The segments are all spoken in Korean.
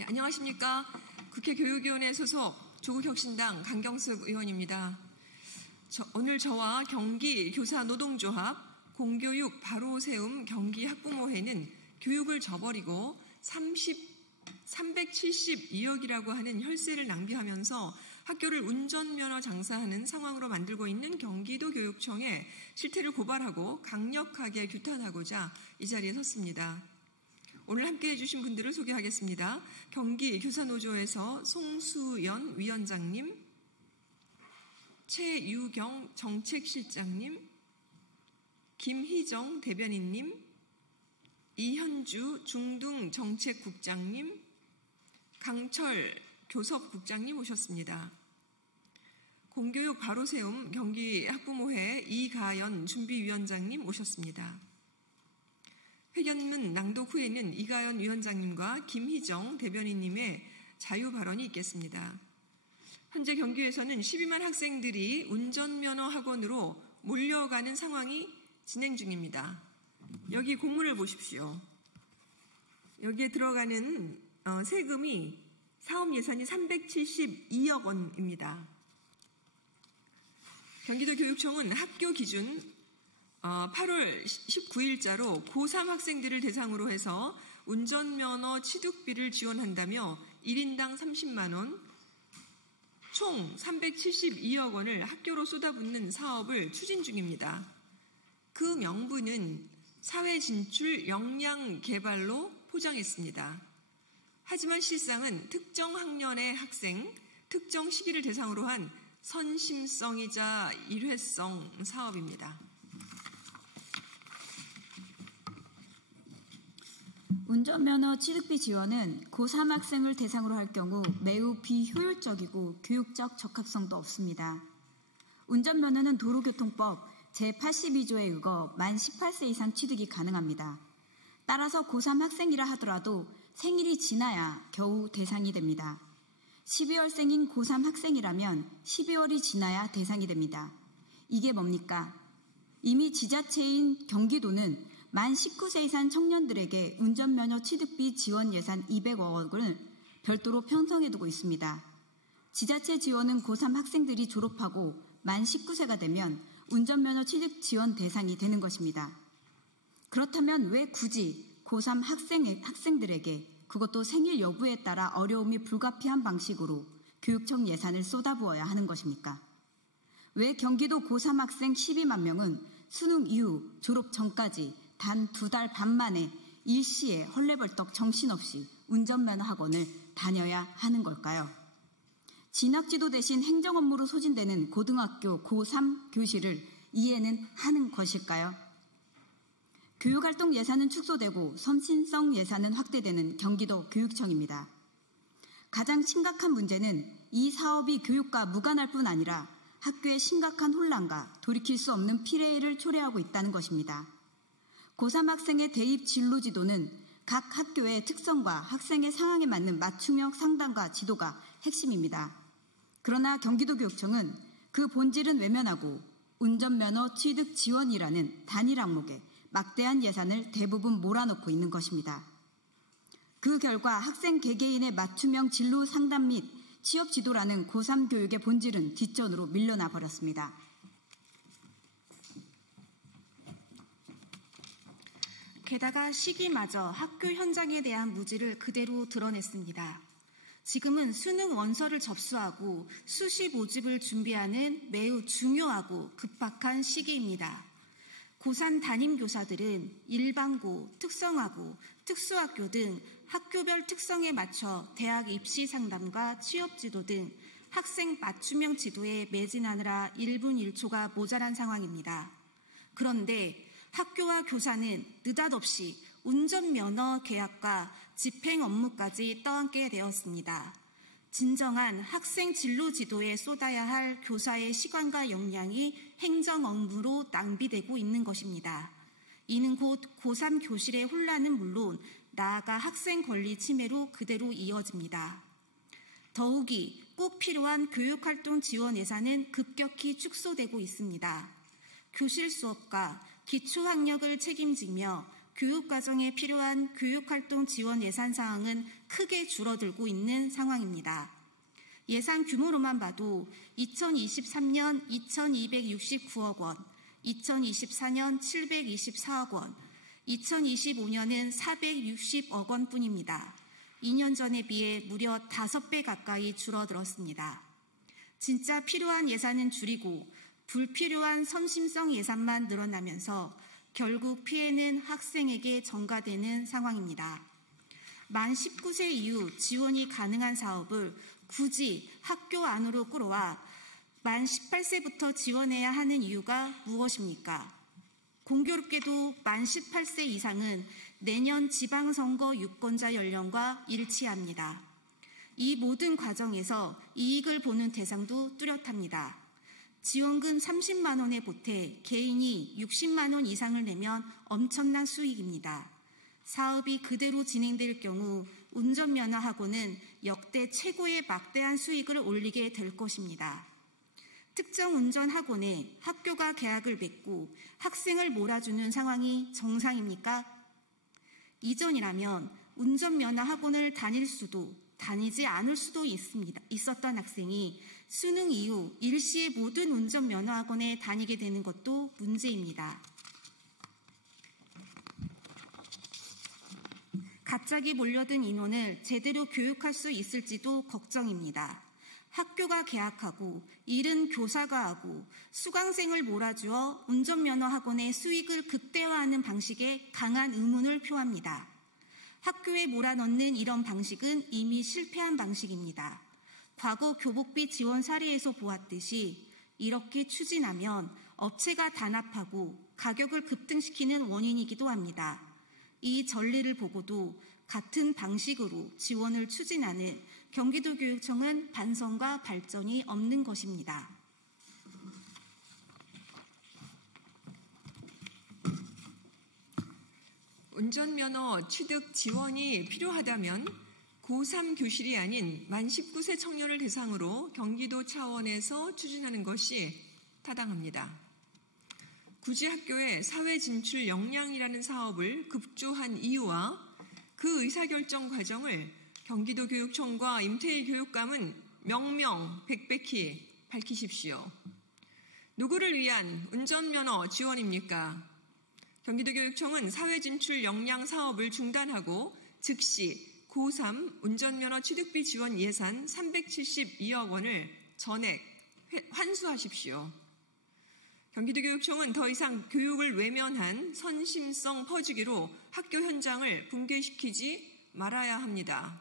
네, 안녕하십니까. 국회 교육위원회 소속 조국혁신당 강경숙 의원입니다. 오늘 저와 경기교사노동조합 공교육 바로 세움 경기학부모회는 교육을 저버리고 372억이라고 하는 혈세를 낭비하면서 학교를 운전면허 장사하는 상황으로 만들고 있는 경기도 교육청에 실태를 고발하고 강력하게 규탄하고자 이 자리에 섰습니다. 오늘 함께해 주신 분들을 소개하겠습니다. 경기교사노조에서 송수연 위원장님, 최유경 정책실장님, 김희정 대변인님, 이현주 중등정책국장님, 강철 교섭국장님 오셨습니다. 공교육 바로세움 경기학부모회 이가연 준비위원장님 오셨습니다. 회견문 낭독 후에는 이가연 위원장님과 김희정 대변인님의 자유 발언이 있겠습니다. 현재 경기에서는 12만 학생들이 운전면허 학원으로 몰려가는 상황이 진행 중입니다. 여기 공문을 보십시오. 여기에 들어가는 세금이 사업 예산이 372억 원입니다. 경기도 교육청은 학교 기준 8월 19일자로 고3 학생들을 대상으로 해서 운전면허 취득비를 지원한다며 1인당 30만 원, 총 372억 원을 학교로 쏟아붓는 사업을 추진 중입니다. 그 명분은 사회 진출 역량 개발로 포장했습니다. 하지만 실상은 특정 학년의 학생, 특정 시기를 대상으로 한 선심성이자 일회성 사업입니다. 운전면허 취득비 지원은 고3 학생을 대상으로 할 경우 매우 비효율적이고 교육적 적합성도 없습니다. 운전면허는 도로교통법 제82조에 의거 만 18세 이상 취득이 가능합니다. 따라서 고3 학생이라 하더라도 생일이 지나야 겨우 대상이 됩니다. 12월생인 고3 학생이라면 12월이 지나야 대상이 됩니다. 이게 뭡니까? 이미 지자체인 경기도는 만 19세 이상 청년들에게 운전면허 취득비 지원 예산 200억 원을 별도로 편성해두고 있습니다. 지자체 지원은 고3 학생들이 졸업하고 만 19세가 되면 운전면허 취득 지원 대상이 되는 것입니다. 그렇다면 왜 굳이 고3 학생들에게 그것도 생일 여부에 따라 어려움이 불가피한 방식으로 교육청 예산을 쏟아부어야 하는 것입니까? 왜 경기도 고3 학생 12만 명은 수능 이후 졸업 전까지 단 2달 반 만에 일시에 헐레벌떡 정신없이 운전면허 학원을 다녀야 하는 걸까요? 진학지도 대신 행정 업무로 소진되는 고등학교 고3 교실을 이해는 하는 것일까요? 교육활동 예산은 축소되고 선심성 예산은 확대되는 경기도 교육청입니다. 가장 심각한 문제는 이 사업이 교육과 무관할 뿐 아니라 학교의 심각한 혼란과 돌이킬 수 없는 피해를 초래하고 있다는 것입니다. 고3 학생의 대입 진로 지도는 각 학교의 특성과 학생의 상황에 맞는 맞춤형 상담과 지도가 핵심입니다. 그러나 경기도교육청은 그 본질은 외면하고 운전면허 취득 지원이라는 단일 항목에 막대한 예산을 대부분 몰아넣고 있는 것입니다. 그 결과 학생 개개인의 맞춤형 진로 상담 및 취업 지도라는 고3 교육의 본질은 뒷전으로 밀려나 버렸습니다. 게다가 시기마저 학교 현장에 대한 무지를 그대로 드러냈습니다. 지금은 수능 원서를 접수하고 수시 모집을 준비하는 매우 중요하고 급박한 시기입니다. 고3 담임교사들은 일반고, 특성화고, 특수학교 등 학교별 특성에 맞춰 대학 입시 상담과 취업지도 등 학생 맞춤형 지도에 매진하느라 1분 1초가 모자란 상황입니다. 그런데 학교와 교사는 느닷없이 운전면허 계약과 집행 업무까지 떠안게 되었습니다. 진정한 학생 진로 지도에 쏟아야 할 교사의 시간과 역량이 행정 업무로 낭비되고 있는 것입니다. 이는 곧 고3 교실의 혼란은 물론 나아가 학생 권리 침해로 그대로 이어집니다. 더욱이 꼭 필요한 교육활동 지원 예산은 급격히 축소되고 있습니다. 교실 수업과 기초학력을 책임지며 교육과정에 필요한 교육활동 지원 예산 사항은 크게 줄어들고 있는 상황입니다. 예산 규모로만 봐도 2023년 2,269억 원, 2024년 724억 원, 2025년은 460억 원뿐입니다. 2년 전에 비해 무려 5배 가까이 줄어들었습니다. 진짜 필요한 예산은 줄이고 불필요한 선심성 예산만 늘어나면서 결국 피해는 학생에게 전가되는 상황입니다. 만 19세 이후 지원이 가능한 사업을 굳이 학교 안으로 끌어와 만 18세부터 지원해야 하는 이유가 무엇입니까? 공교롭게도 만 18세 이상은 내년 지방선거 유권자 연령과 일치합니다. 이 모든 과정에서 이익을 보는 대상도 뚜렷합니다. 지원금 30만 원에 보태 개인이 60만 원 이상을 내면 엄청난 수익입니다. 사업이 그대로 진행될 경우 운전면허 학원은 역대 최고의 막대한 수익을 올리게 될 것입니다. 특정 운전학원에 학교가 계약을 맺고 학생을 몰아주는 상황이 정상입니까? 이전이라면 운전면허 학원을 다닐 수도 다니지 않을 수도 있었던 학생이 수능 이후 일시에 모든 운전면허 학원에 다니게 되는 것도 문제입니다. 갑자기 몰려든 인원을 제대로 교육할 수 있을지도 걱정입니다. 학교가 계약하고 일은 교사가 하고 수강생을 몰아주어 운전면허 학원의 수익을 극대화하는 방식에 강한 의문을 표합니다. 학교에 몰아넣는 이런 방식은 이미 실패한 방식입니다. 과거 교복비 지원 사례에서 보았듯이 이렇게 추진하면 업체가 단합하고 가격을 급등시키는 원인이기도 합니다. 이 전례를 보고도 같은 방식으로 지원을 추진하는 경기도교육청은 반성과 발전이 없는 것입니다. 운전면허 취득 지원이 필요하다면 고3 교실이 아닌 만 19세 청년을 대상으로 경기도 차원에서 추진하는 것이 타당합니다. 굳이 학교에 사회 진출 역량이라는 사업을 급조한 이유와 그 의사결정 과정을 경기도 교육청과 임태희 교육감은 명명백백히 밝히십시오. 누구를 위한 운전면허 지원입니까? 경기도 교육청은 사회 진출 역량 사업을 중단하고 즉시 고3 운전면허 취득비 지원 예산 372억 원을 전액 환수하십시오. 경기도교육청은 더 이상 교육을 외면한 선심성 퍼주기로 학교 현장을 붕괴시키지 말아야 합니다.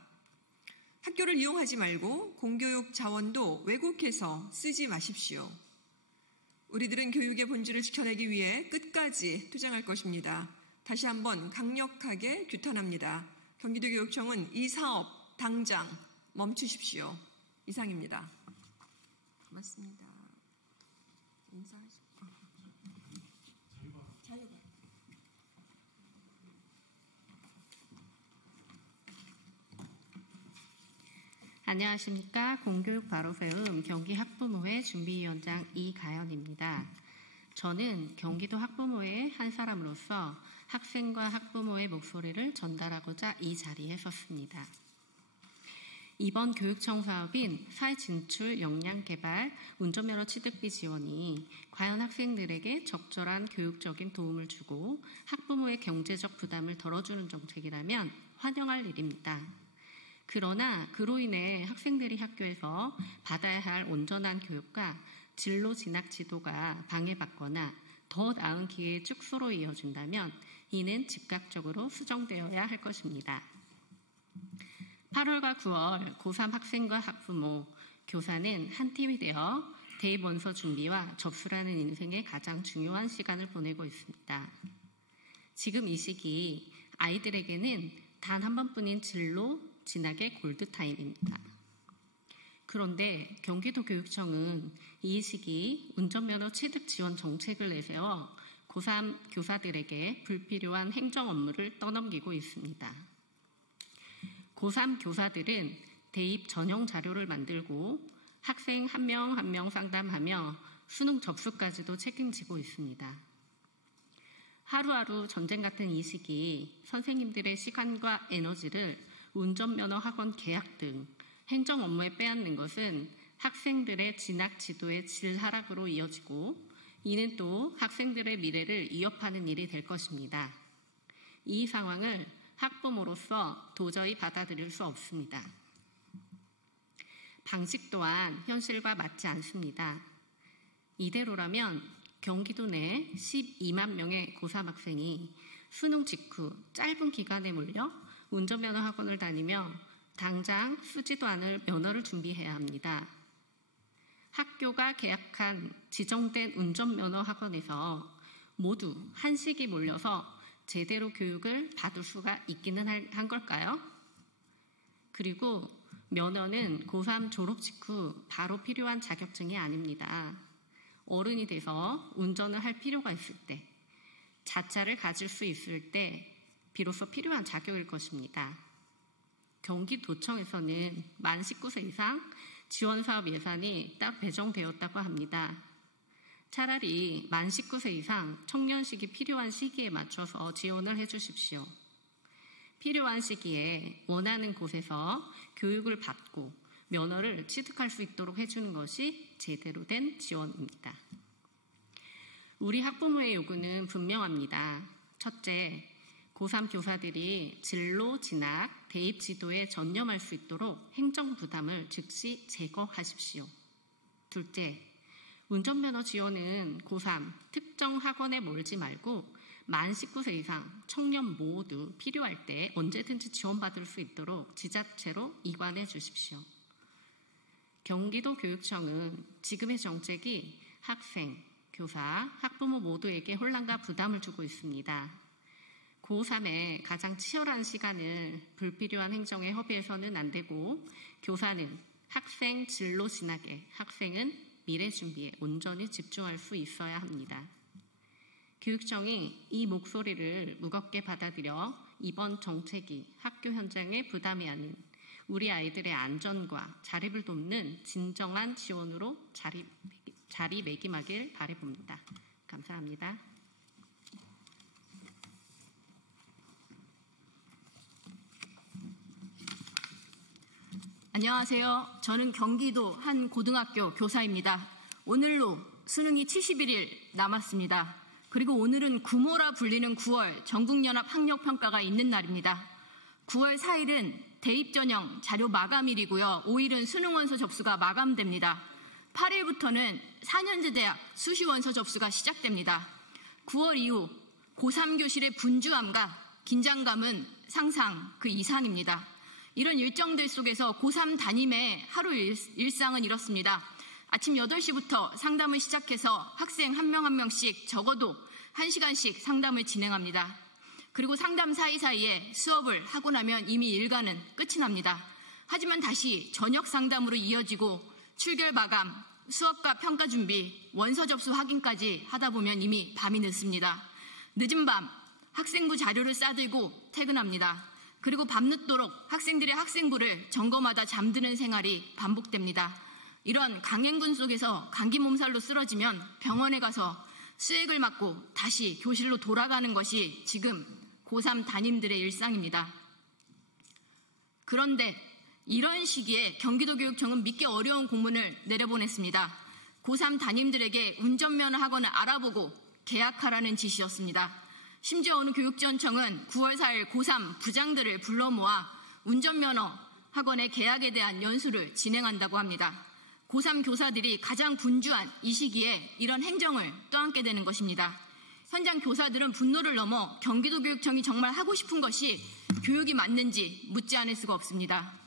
학교를 이용하지 말고 공교육 자원도 왜곡해서 쓰지 마십시오. 우리들은 교육의 본질을 지켜내기 위해 끝까지 투쟁할 것입니다. 다시 한번 강력하게 규탄합니다. 경기도교육청은 이 사업 당장 멈추십시오. 이상입니다. 고맙습니다. 인사하십시오. 안녕하십니까. 공교육 바로세움 경기학부모회 준비위원장 이가연입니다. 저는 경기도 학부모의 한 사람으로서 학생과 학부모의 목소리를 전달하고자 이 자리에 섰습니다. 이번 교육청 사업인 사회 진출 역량 개발 운전면허 취득비 지원이 과연 학생들에게 적절한 교육적인 도움을 주고 학부모의 경제적 부담을 덜어주는 정책이라면 환영할 일입니다. 그러나 그로 인해 학생들이 학교에서 받아야 할 온전한 교육과 진로 진학 지도가 방해받거나 더 나은 기회의 축소로 이어진다면 이는 즉각적으로 수정되어야 할 것입니다. 8월과 9월 고3 학생과 학부모, 교사는 한 팀이 되어 대입 원서 준비와 접수라는 인생의 가장 중요한 시간을 보내고 있습니다. 지금 이 시기 아이들에게는 단 한 번뿐인 진로 진학의 골드타임입니다. 그런데 경기도교육청은 이 시기 운전면허 취득 지원 정책을 내세워 고3 교사들에게 불필요한 행정 업무를 떠넘기고 있습니다. 고3 교사들은 대입 전형 자료를 만들고 학생 한 명 상담하며 수능 접수까지도 책임지고 있습니다. 하루하루 전쟁 같은 이 시기 선생님들의 시간과 에너지를 운전면허 학원 계약 등 행정 업무에 빼앗는 것은 학생들의 진학 지도의 질 하락으로 이어지고 이는 또 학생들의 미래를 위협하는 일이 될 것입니다. 이 상황을 학부모로서 도저히 받아들일 수 없습니다. 방식 또한 현실과 맞지 않습니다. 이대로라면 경기도 내 12만 명의 고3 학생이 수능 직후 짧은 기간에 몰려 운전면허 학원을 다니며 당장 쓰지도 않을 면허를 준비해야 합니다. 학교가 계약한 지정된 운전면허 학원에서 모두 한식이 몰려서 제대로 교육을 받을 수가 있기는 한 걸까요? 그리고 면허는 고3 졸업 직후 바로 필요한 자격증이 아닙니다. 어른이 돼서 운전을 할 필요가 있을 때, 자차를 가질 수 있을 때 비로소 필요한 자격일 것입니다. 경기도청에서는 만 19세 이상 지원사업 예산이 따로 배정되었다고 합니다. 차라리 만 19세 이상 청년식이 필요한 시기에 맞춰서 지원을 해주십시오. 필요한 시기에 원하는 곳에서 교육을 받고 면허를 취득할 수 있도록 해주는 것이 제대로 된 지원입니다. 우리 학부모의 요구는 분명합니다. 첫째, 고3 교사들이 진로, 진학, 대입 지도에 전념할 수 있도록 행정 부담을 즉시 제거하십시오. 둘째, 운전면허 지원은 고3 특정 학원에 몰지 말고 만 19세 이상 청년 모두 필요할 때 언제든지 지원받을 수 있도록 지자체로 이관해 주십시오. 경기도 교육청은 지금의 정책이 학생, 교사, 학부모 모두에게 혼란과 부담을 주고 있습니다. 고3의 가장 치열한 시간을 불필요한 행정에 허비해서는 안 되고 교사는 학생 진로 진학에, 학생은 미래 준비에 온전히 집중할 수 있어야 합니다. 교육청이 이 목소리를 무겁게 받아들여 이번 정책이 학교 현장의 부담이 아닌 우리 아이들의 안전과 자립을 돕는 진정한 지원으로 자리매김하길 바라봅니다. 감사합니다. 안녕하세요. 저는 경기도 한 고등학교 교사입니다. 오늘로 수능이 71일 남았습니다. 그리고 오늘은 구모라 불리는 9월 전국연합 학력평가가 있는 날입니다. 9월 4일은 대입 전형 자료 마감일이고요. 5일은 수능 원서 접수가 마감됩니다. 8일부터는 4년제 대학 수시 원서 접수가 시작됩니다. 9월 이후 고3 교실의 분주함과 긴장감은 상상 그 이상입니다. 이런 일정들 속에서 고3 담임의 하루 일상은 이렇습니다. 아침 8시부터 상담을 시작해서 학생 한 명 한 명씩 적어도 1시간씩 상담을 진행합니다. 그리고 상담 사이사이에 수업을 하고 나면 이미 일과는 끝이 납니다. 하지만 다시 저녁 상담으로 이어지고 출결 마감, 수업과 평가 준비, 원서 접수 확인까지 하다 보면 이미 밤이 늦습니다. 늦은 밤 학생부 자료를 싸들고 퇴근합니다. 그리고 밤늦도록 학생들의 학생부를 점검하다 잠드는 생활이 반복됩니다. 이런 강행군 속에서 감기 몸살로 쓰러지면 병원에 가서 수액을 맞고 다시 교실로 돌아가는 것이 지금 고3 담임들의 일상입니다. 그런데 이런 시기에 경기도교육청은 믿기 어려운 공문을 내려보냈습니다. 고3 담임들에게 운전면허 학원을 알아보고 계약하라는 지시였습니다. 심지어 어느 교육지원청은 9월 4일 고3 부장들을 불러 모아 운전면허 학원의 계약에 대한 연수를 진행한다고 합니다. 고3 교사들이 가장 분주한 이 시기에 이런 행정을 떠안게 되는 것입니다. 현장 교사들은 분노를 넘어 경기도교육청이 정말 하고 싶은 것이 교육이 맞는지 묻지 않을 수가 없습니다.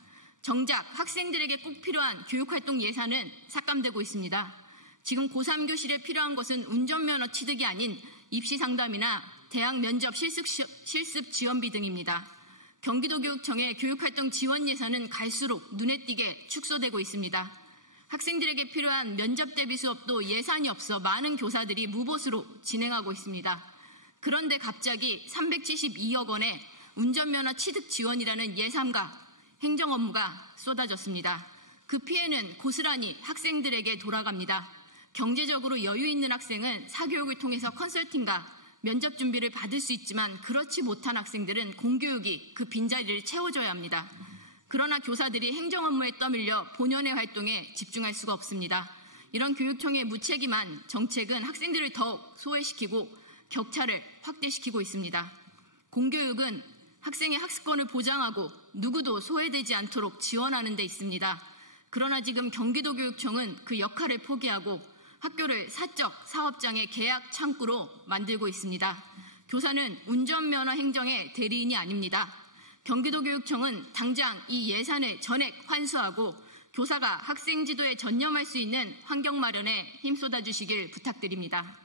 정작 학생들에게 꼭 필요한 교육활동 예산은 삭감되고 있습니다. 지금 고3 교실에 필요한 것은 운전면허 취득이 아닌 입시상담이나 대학 면접 실습 지원비 등입니다. 경기도교육청의 교육활동 지원 예산은 갈수록 눈에 띄게 축소되고 있습니다. 학생들에게 필요한 면접 대비 수업도 예산이 없어 많은 교사들이 무보수로 진행하고 있습니다. 그런데 갑자기 372억 원의 운전면허 취득 지원이라는 예산과 행정 업무가 쏟아졌습니다. 그 피해는 고스란히 학생들에게 돌아갑니다. 경제적으로 여유 있는 학생은 사교육을 통해서 컨설팅과 면접 준비를 받을 수 있지만 그렇지 못한 학생들은 공교육이 그 빈자리를 채워줘야 합니다. 그러나 교사들이 행정 업무에 떠밀려 본연의 활동에 집중할 수가 없습니다. 이런 교육청의 무책임한 정책은 학생들을 더욱 소외시키고 격차를 확대시키고 있습니다. 공교육은 학생의 학습권을 보장하고 누구도 소외되지 않도록 지원하는 데 있습니다. 그러나 지금 경기도교육청은 그 역할을 포기하고 학교를 사적 사업장의 계약 창구로 만들고 있습니다. 교사는 운전면허 행정의 대리인이 아닙니다. 경기도교육청은 당장 이 예산을 전액 환수하고 교사가 학생 지도에 전념할 수 있는 환경 마련에 힘쏟아 주시길 부탁드립니다.